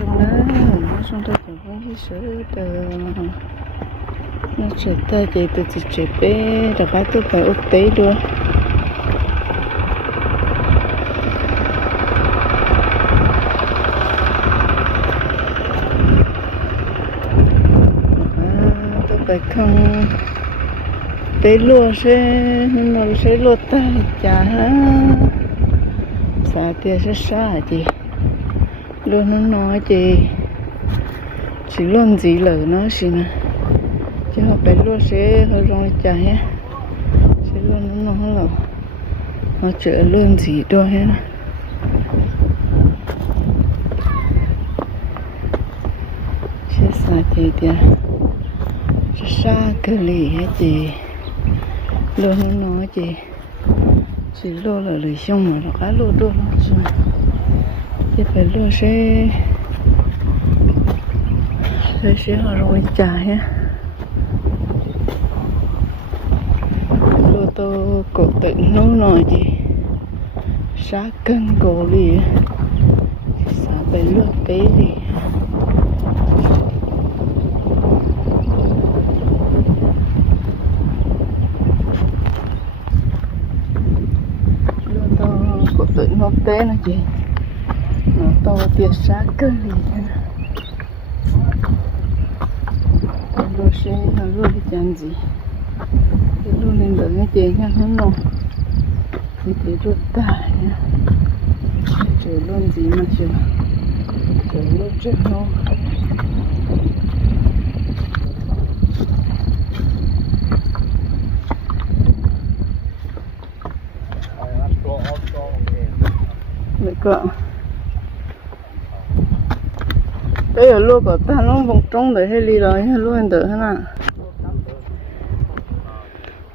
trong đó nó trong cũng có cái sữa từ nó trở tay thì từ từ chế bé đã bắt tôi phải ốp tế luôn. À, phải không tế lúa sẽ nó sẽ lúa tay chả. Xa tia sẽ xa gì luôn, nó nói chị. Chỉ luôn gì lỡ nó xí nè. Chứ họ phải luôn sẽ hơi rong chạy nhé sẽ luôn nó nói là nó chữa luôn gì đôi hết sẽ xa chị tia sẽ à, xa cơ lì hết chị. Luôn nó nói chị. Chỉ luôn là lời xong mà nó cá luôn luôn nó thì phải lo xe. Sẽ sẽ họ rồi trả ha lo tô cổ tự nấu nồi gì xá cân cổ đi xá phải lo tế đi lo tô cổ tự nấu tế nó chị nó to tiệt sát cân đi nè lo sẽ nó lo đi chẳng gì cái lo lên được cái tiền nha nó nọ thì thế lo tải nha chờ luôn gì mà chờ chờ lo chết nó Vậy cơ Đây ở lúa của ta nó vòng trong để hay đi rồi hay luôn đỡ tự thế nào?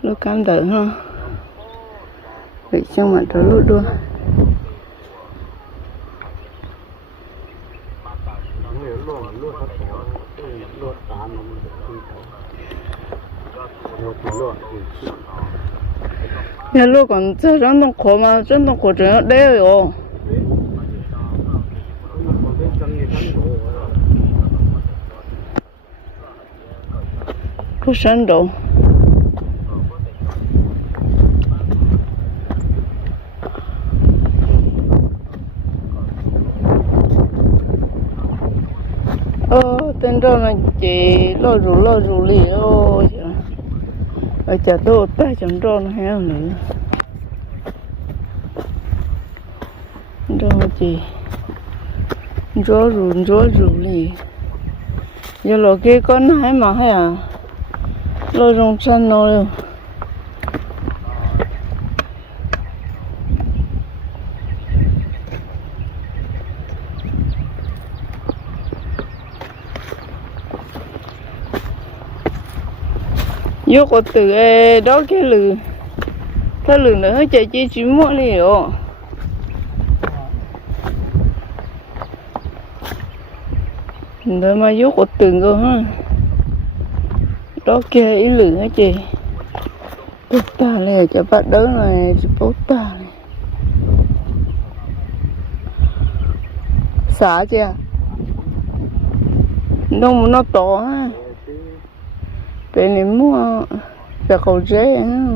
Lúa cam đỡ ha để cho mà trở lúa đua. Nhà lúa còn chưa chân đông khổ mà chân đông khổ chân đấy rồi. crescendo. Ô, tên đó là chị lo rủ lo rủ lì ô ở chợ tôi ta chẳng đó nó heo nữa. Đó chị rủ rủ rủ lì. Giờ lo cái con hay mà hay à lôi rồng chân nó luôn vô có từ đó cái lừ cái lừ nữa, chạy chỉ chỉ mua liều rồi. Mà vô có từ cơ ha đó kia, ý lửa hả chị. Bút ta lè cho bắt đỡ này bút ta này xả chưa à? nó nó to ha. Bên này mua về cầu dế ha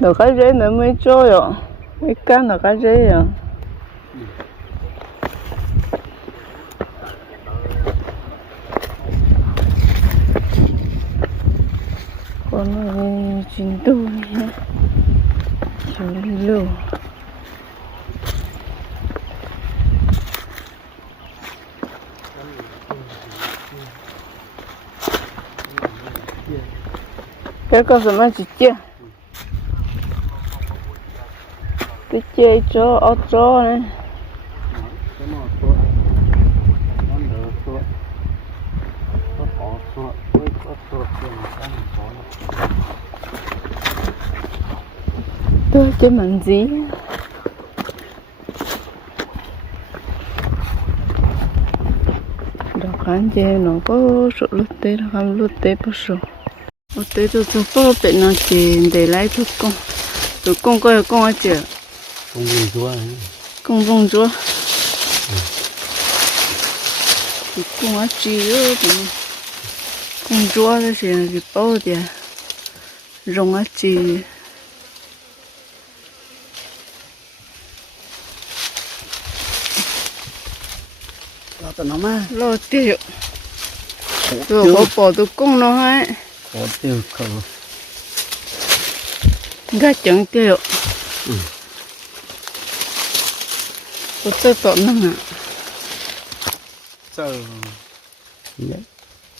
được cái dễ nữa mới trôi rồi Mấy cá là cái dế rồi à. Con nó chín tu nhé chúng đi lưu cái con 什么 chỉ chia cái chia cho ở cho này cái mặn gì đó khán chê nó có số lút tê nó không lút tê bao số lút tê tôi cho tôi bị nó chê để lấy thuốc con. Tụi con coi con ở chợ cũng dùng chúa công vong chúa. Thì cũng ở chi ơ thì công chúa thì thì bao thì rong ở chi lo tao nó mà. Lo tiêu rồi có bỏ tụ công nó hay có tiêu khẩu gà chẳng tiêu có tơ tọn nó sợ đấy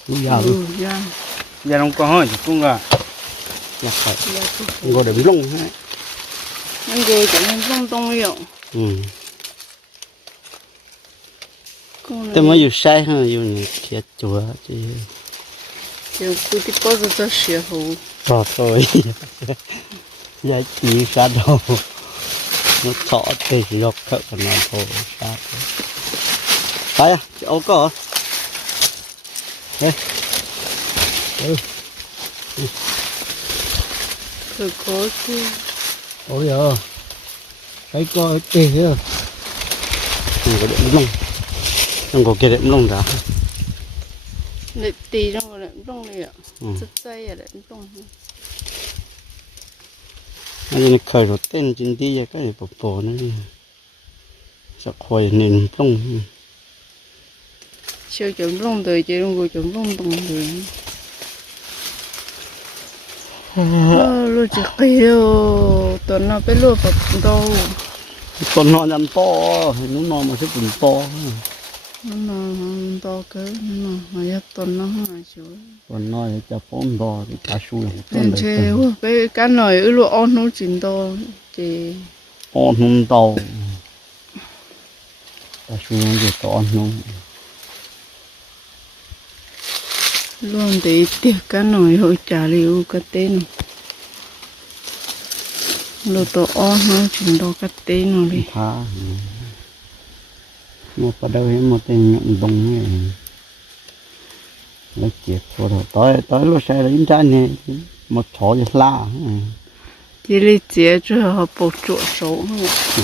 cũng giàu ừ dạ giờ không có hỏi cũng là nhặt phải. Dạ không có để bị lông hết nhưng người chẳng nên trong trong hiệu ừ con tôi mới dùng sai ha dùng những kia chúa chứ kiểu cứ đi bao giờ cho sửa hủ bỏ thôi. Giá trị xa đâu nó thọ thì lọc thợ của nó thôi xa đấy à ô có đây. Ừ. Thử có chứ. Ôi giờ cái coi kì chưa không có ต้องก็เกล็ดมันลงด้ะเด็ดตีต้องเด็ดต้องเลยอะจะใจอะเด็ดต้องอันนี้เคยรถเต้นจริงดีก็เลยปปอนั่นจะคอยเน้นต้องเชื่อจมลงเลยเจต้องกูจมลงตรงเลยลูกจะเกี่ยวตอนนั้นไปลูกบบโต้นนอนยันปอเห็นน้องนอนมาใช้ปุ่นปอ nó nó to cỡ nó mà tuần nó hai chỗ còn nói cho phốn thì cá su là nên chơi quá cái này ư lo on nó chín to thì con không to cá su nó thì to không luôn để tiếc cái nồi hội trả liệu cái tên lo to on nó chín to cái tên nó đi một bắt đầu hết một tên nhận đồng này lấy chết thôi rồi. Tới tới lúc xe là in ra này một chỗ thì la. Chỉ lấy chế cho họ bộ chuột số ừ.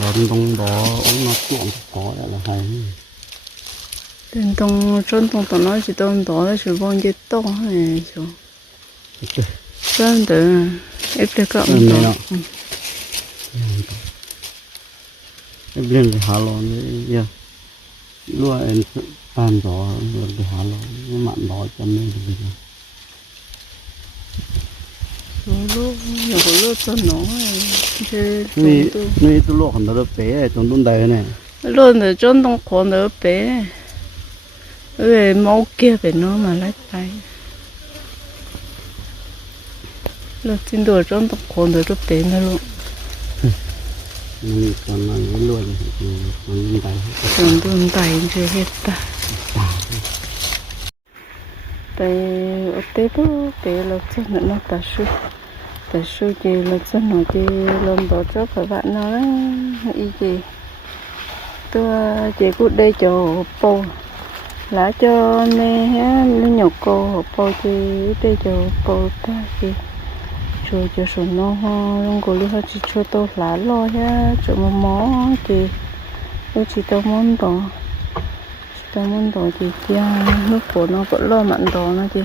lớn đông đó ông nó chuộng có là hay. Tên tông chân tông tông nói chỉ tông đó là chỉ vong cái to này chứ chân từ ít được các Ừ, ông này đó nọ. em lên thì hà lon đấy giờ luôn em bàn đó lên thì hà lon nó mặn đó cho nên giờ. Lúc nhiều nó nuôi nuôi tôi luộc nó được bé trong đun đầy này. Luôn từ chân tông còn đỡ bé. Về máu kia về nó mà lấy tay. Lúc tin đồ chân tông còn đỡ bé nữa luôn mình còn nói với luôn thì còn đun đầy Trường đun tay chưa hết ta. Tay ở tế đó tế là chân nữa nó ta su ta su thì là chân nó thì làm đó cho các bạn nó đó. Ý gì tôi chỉ cút đây cho bò. Lá cho mẹ ha nó nhọc cô bò thì đây cho bò ta thì cho cho số nó ho luôn có lúc chỉ cho tôi lá lo ha chỗ mà mó thì tôi chỉ tao muốn đó tao muốn đó thì kia, nước của nó vẫn lo mặn đó nó thì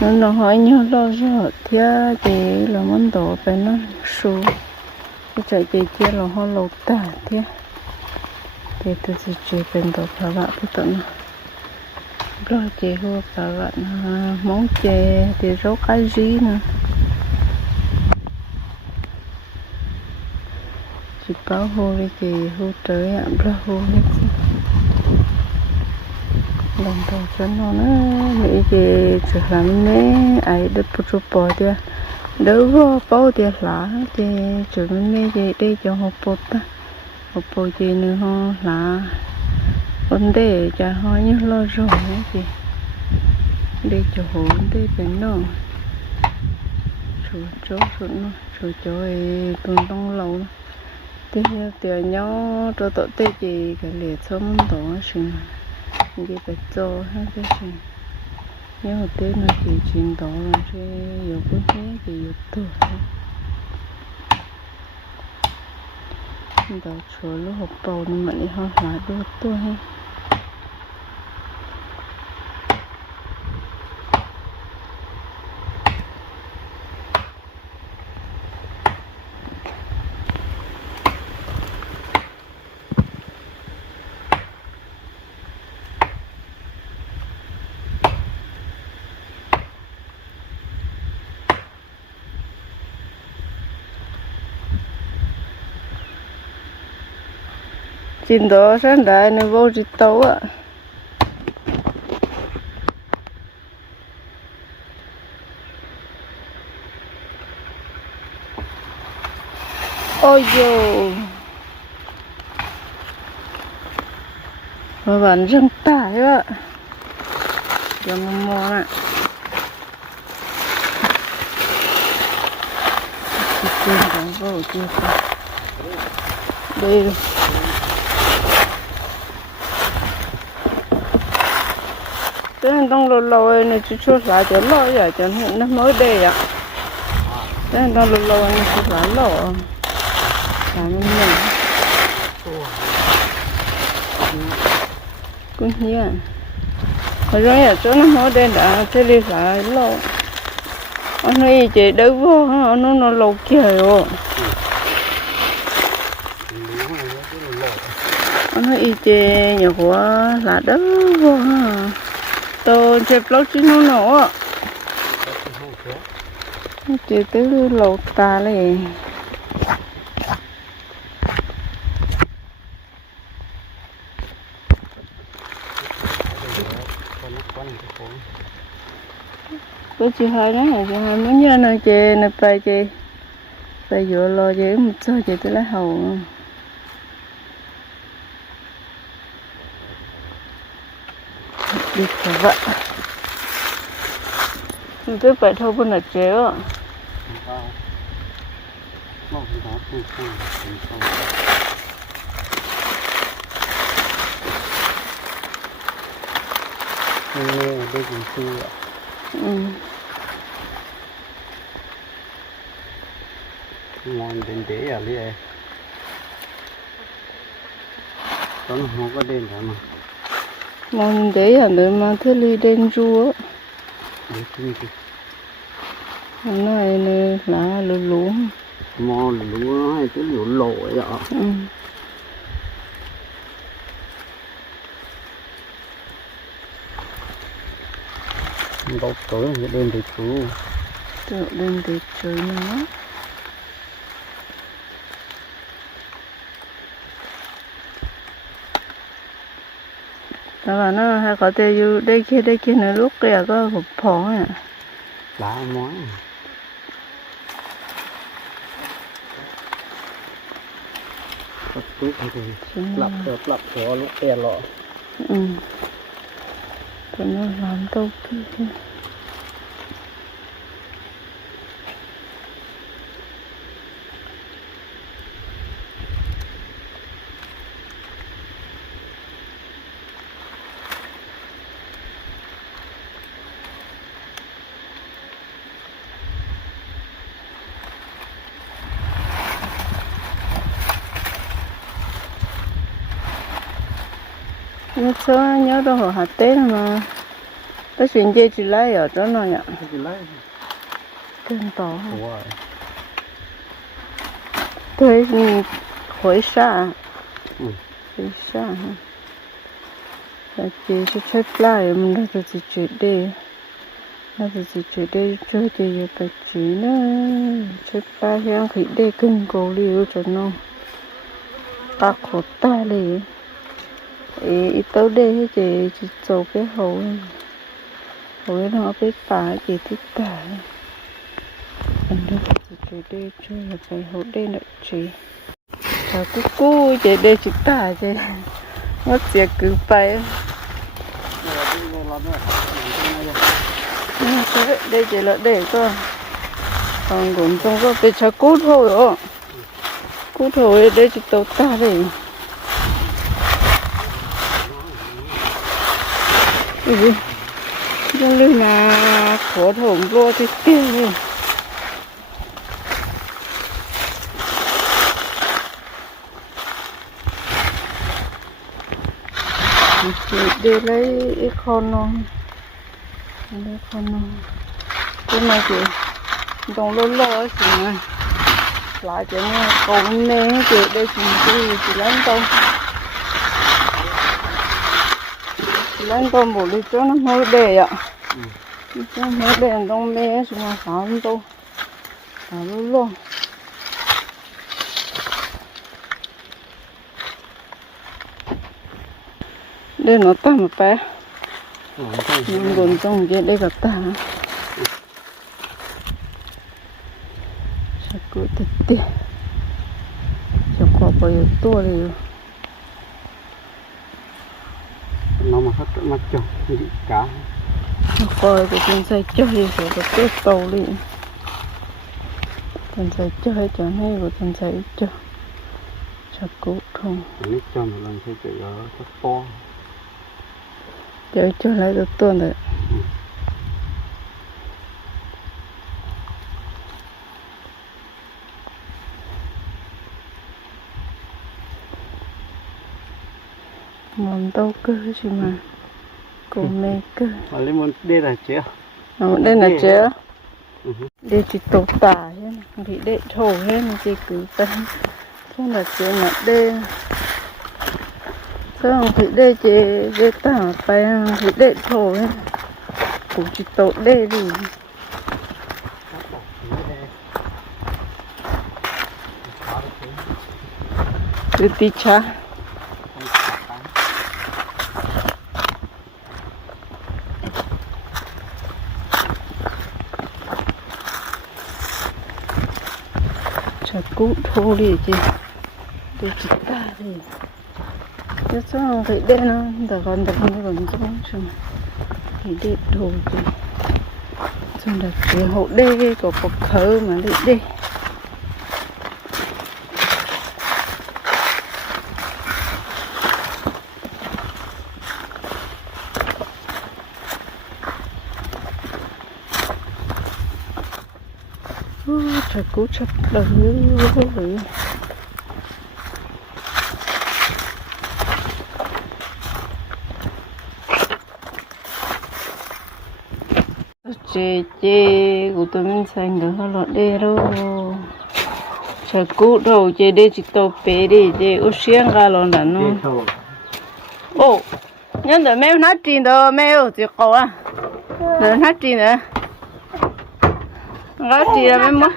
nó nó hỏi nhau lo rõ. Kia thì là muốn đó phải nó số cái chạy thì kia là họ lột tả thế thì tôi chỉ chỉ bên đó phá bạn cái tận. Rồi chị hô các bạn à, món chè thì rốt cái gì nữa. Chị báo hô đi chị hô trời ạ ra hô đi chị lần đầu cho nó nó nghĩ chị chỉ làm mẹ ai được bút chụp bỏ đi đâu vô bao đi lá thì chỉ mẹ chị đi cho họ bột ta họ bột chị nữa họ là vấn đề cho họ như lo rồi á chị. Đi cho họ vấn đề bên đó rồi chỗ rồi nó rồi chỗ ấy tuần đông lâu đó thì tiền nhỏ cho tổ tê gì cái liệt sống món tổ xin cái bạch cho hết cái xin nhớ hồi tê nó chỉ chuyển đó là sẽ dụ cái thế thì dụ tổ đó chỗ lúc học bầu nó mà đi học hóa được tôi hay Chín đó sáng đại nó vô dịch tấu ạ Ôi dồ Mà bạn răng tải ạ Cho nó mò ạ Chị tiên cũng vô chưa Đây rồi Thế nên trong lâu lâu này chú chú lại cho lo vậy cho nên nó mới đề ạ. Thế nên trong lâu lâu này chú lại lo. Làm mình mình. Cũng nhớ. Hồi rồi giờ chỗ nó mới đề đã thế đi lại lo. Anh nói chị đâu vô, nó nó lâu kia rồi. Anh nói y chị nhỏ quá là đâu vô ha. Tôi chơi lót chứ nó nổ Chị tứ lột ta này Cô chị hai đó chị hai muốn nhớ nơi chị nó phải chị phải vừa lo chị một sao chị tới lấy hầu đi theo vậy mình cứ phải thôi bên là chéo Nghe ở đây cũng chưa ạ. ừ. ngon đến đế à lý có nó không có đêm cả mà mong để à để mà thế ly đen thì nay này là lù lù mò nó hay cái lỗ lộ ạ. Ừ. đâu tối cái đen thì chú tự đen để chơi nó đó là nó hay có thể อยู่ đây kia đây kia nữa lúc kia có hộp phó à lá món Bắt tút thì lặp được lặp của lúc kia lọ ừ tụi nó làm đâu kia nhớ số nhớ đâu hồi hạt tết mà. Cái chuyện gì chỉ lấy ở đó nó nhỉ? Gì lấy của thế ừ, khối xa khối xa là chị sẽ chết lại mình đã được chị chị đi. Nó thì chị chị đi chơi thì giờ phải chị nữa. Chết ba hang khỉ đi kinh cổ liu cho nó. Ta khổ ta đi ý tối đi chị chị trâu cái hậu hậu nó biết phải chị thích cả anh đưa chị chị đi chơi là phải hậu đi nữa chị. Chào cú cú chị đi chị ta chị. Mất việc cứ phải. Ừ, đây chỉ là để cơ. Còn cũng không có cái chả cút thôi đó cút thôi đây chỉ tàu ta อยังลืมนะขอถมโลดที่เตี้ยเดี๋ยวเลยอีกคนนึงอีกคนนึงที่มาสิต้องล้นล้อสิไงหลายเจ้าเนี่ยตรงนี้เกิดได้สิ่งที่สิ่งนั้นตรง lấy đâu một lít cho nó hơi đề ạ. Cho hơi đề trong mẹ chị mà phá không đâu phá lô lô đây nó tao mà bé nhưng còn trong cái đây gặp ta. Sao cứ thật tiếc. Sao có bao nhiêu tuổi rồi nó mà chồng đi cá coi cái chân say chơi rồi có cái tàu đi. Chân say chơi cho hay của chân say chơi sao cứ không nước cho một lần sẽ chạy ở rất to. Chơi chơi lại được tuần rồi. Mồm đâu cơ chứ mà cơ. Mà lấy một đây là chế Ờ, đây là chế Ừ. đây chỉ tổ tả hết thì đệ thổ hết chỉ cứ tân thế là chế mà đây xong thì đây chế đây tả phải thì đệ thổ hết cũng chỉ tổ đây đi. Cứ tí cha cũ thô đi chứ để chỉ ta thì chứ sao vậy đen nó giờ còn được như còn giống chung thì đi đồ thì xong là cái hộ đê của bọc khớ mà đi đê Ôi, trời cú chặt đầu rồi chị chị của tụi mình xanh được hơn lọt đi đâu trời cú đầu chị đi chỉ tàu bé đi chị ô xiên ga lon đàn nó. Chế thầu. Ô nhân đời mẹ nói chuyện đó mẹ ở chị cậu à. Đời nói chuyện nữa. Nói chuyện là mẹ mất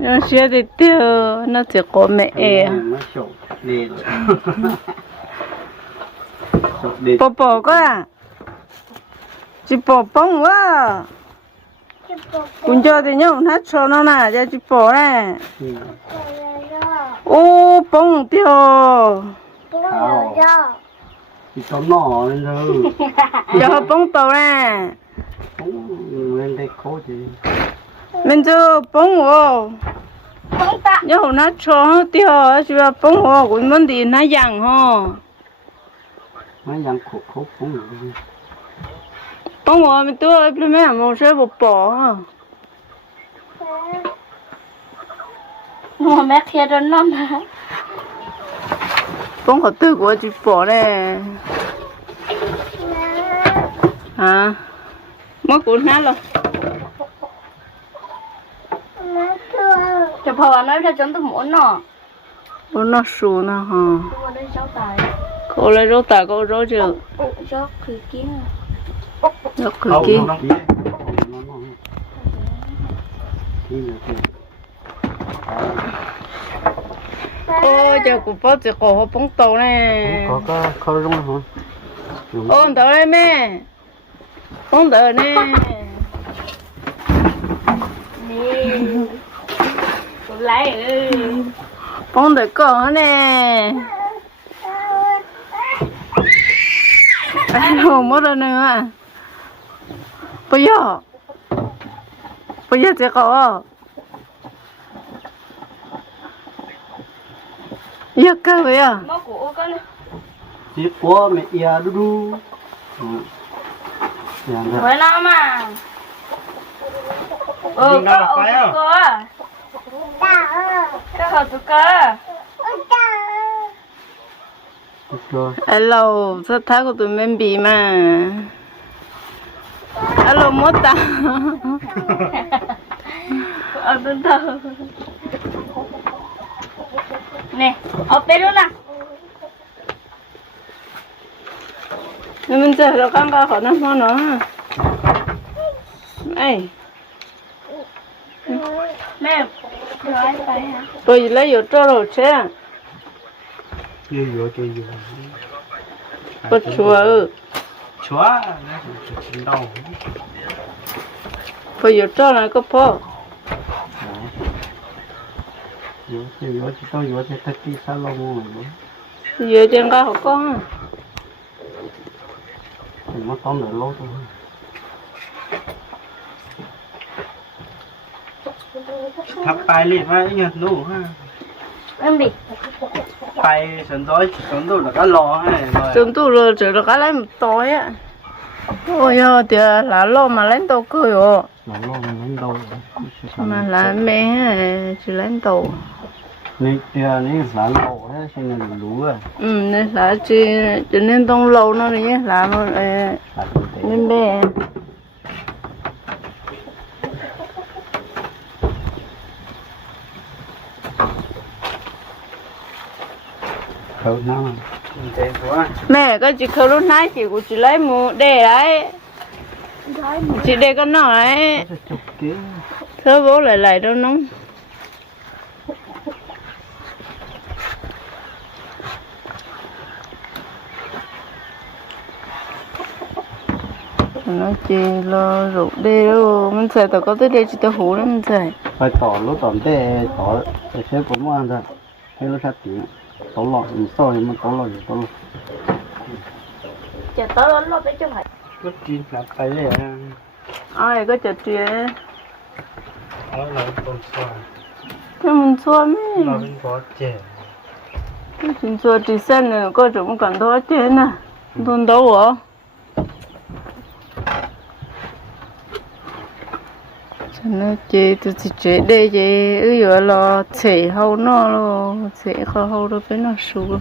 nó xe thì tiêu nó chỉ có mẹ nó bỏ bỏ cơ à chỉ bỏ bông quá cũng cho thì nhung hết cho nó nè cho chỉ bỏ này ô bông tiêu có nọ lên rồi cho bông tàu nè mình cho bông ô nhung nó cho tiêu chứ là bông ô cũng muốn đi nó dặn ho nó dặn khổ khổ cũng hồ bông hồ mình tôi bên mẹ một số bỏ bỏ Mà mẹ kia đến lắm hả? bông hồ tư của chị bỏ này hả mất cuốn hát rồi Chụp hồi nói ra chúng tôi muốn nọ. Ủa nó sù nè hả? Cô tài. Lấy rốt tà cô rốt chưa? Cháu khử kiến Nó cười kia Ôi chờ cụ bó chỉ cổ hộp bóng tàu nè. Có có có rung hả? Ôi tàu đây mẹ Bóng đỡ nè. Nè Cô lấy ơi Bóng tàu cổ nè. Anh hồ mất rồi nữa Bây giờ. Bây giờ sẽ có. À cơ vậy à? Má của con chỉ có mẹ ia đu đu. Ừ. Với nó mà Ừ, có ổ cô à cái hộp tụ cơ Hello, rất thái của tụi mình bị mà. Hello, mốt ta. ở từ từ nè ở bên luôn nè Nhưng mình chờ được con có khó năng hơn nữa. Này, mẹ nói phải hả tôi lấy vô cho rồi chứ. chưa vừa chưa vừa Có chùa ừ. chúa nó chín đâu Tôi vô cho là có phô. vừa chưa vừa chỉ tôi vừa thì tất cả sao lâu rồi Vô trên có học con. Thì nó tóm được lốt thôi thắp bài liền ha nhớ nụ ha em bị bài sẵn tối sẵn tối là cá lò ha rồi Chúng tôi rồi chỉ được cái lấy một tối á. Ôi ơi, thì là lo mà lấy tàu cười ồ. nó lo nó lên đâu Mà là mẹ chỉ lấy tàu. Tia này là lò ha xin là lú à Ừ, nên là chỉ, chỉ nên tông lâu nó đi là nó ờ, là kinh tế nên bé. khâu tế quá Mẹ có chỉ khâu lúc nãy chị cũng chỉ lấy một để đấy. Chị để con nó ấy. Nó chụp kia Thơ bố lại lại đâu nóng. Nó chỉ lo rượu đê đâu. Mình xài tao có tới đây chỉ tao hú lắm mình xài phải tỏ lúc tỏ tê tỏ tê xếp mua ăn ra cái lúc sát tiếng tỏ lọ mình soi mà tỏ lọ tỏ lọ chờ tới lớn lo bé cho phải. Rất chín là phải đấy à? Ai có chật chuyện đó là con xoài cho mình xua mấy? Nó bên có chè. Mình xua thì sen này có chúng cần thôi chứ nè. Đồn đâu hả nó chế tôi chỉ chế đây chế ư giờ lo chế hậu nó lo chế khó hậu nó phải nó sụp